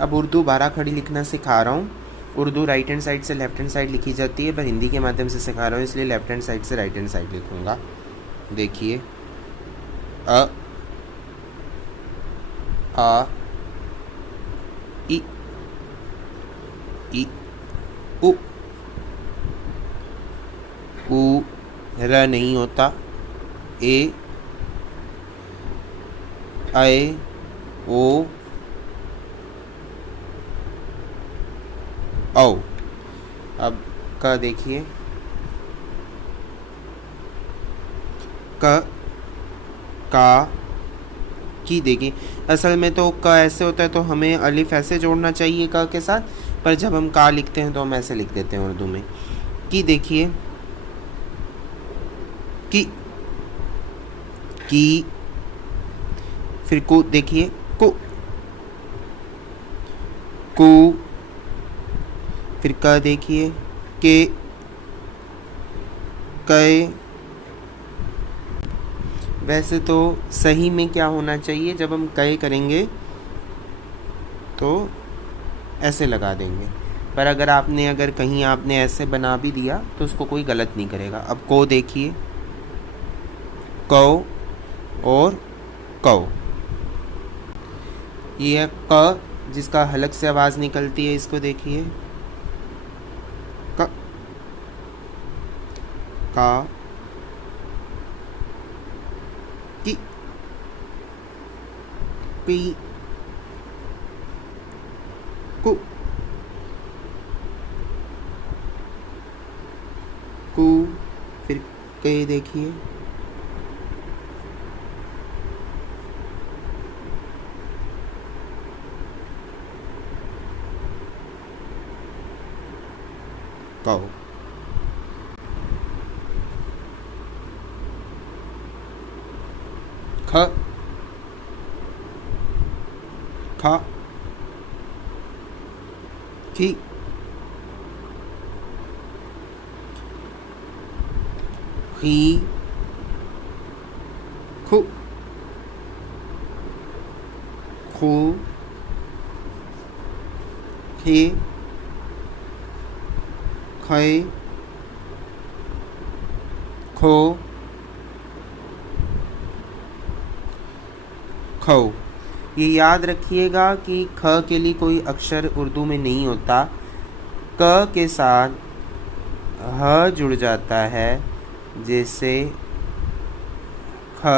अब उर्दू 12 खड़ी लिखना सिखा रहा हूँ। उर्दू राइट हैंड साइड से लेफ्ट हैंड साइड लिखी जाती है, पर हिंदी के माध्यम से सिखा रहा हूँ, इसलिए लेफ्ट हैंड साइड से राइट हैंड साइड लिखूँगा। देखिए, अ आ इ उ ऊ र नहीं होता, ए ऐ ओ औ। अब क देखिए, क का की। देखिए, असल में तो क ऐसे होता है तो हमें अलिफ ऐसे जोड़ना चाहिए क के साथ, पर जब हम का लिखते हैं तो हम ऐसे लिख देते हैं उर्दू में। की देखिए, की। फिर को देखिए, को कु। फिर क देखिए, के कै। वैसे तो सही में क्या होना चाहिए, जब हम कै करेंगे तो ऐसे लगा देंगे, पर अगर कहीं आपने ऐसे बना भी दिया तो उसको कोई गलत नहीं करेगा। अब को देखिए, कौ और कौ। ये है क, जिसका हलक से आवाज़ निकलती है, इसको देखिए, क, का, की, पी, कु, कु। फिर के देखिए, कौ। ख, खा, खी, खी, खु, खू, खे, खे, खो, खौ। ये याद रखिएगा कि ख के लिए कोई अक्षर उर्दू में नहीं होता, क के साथ ह जुड़ जाता है, जैसे ख।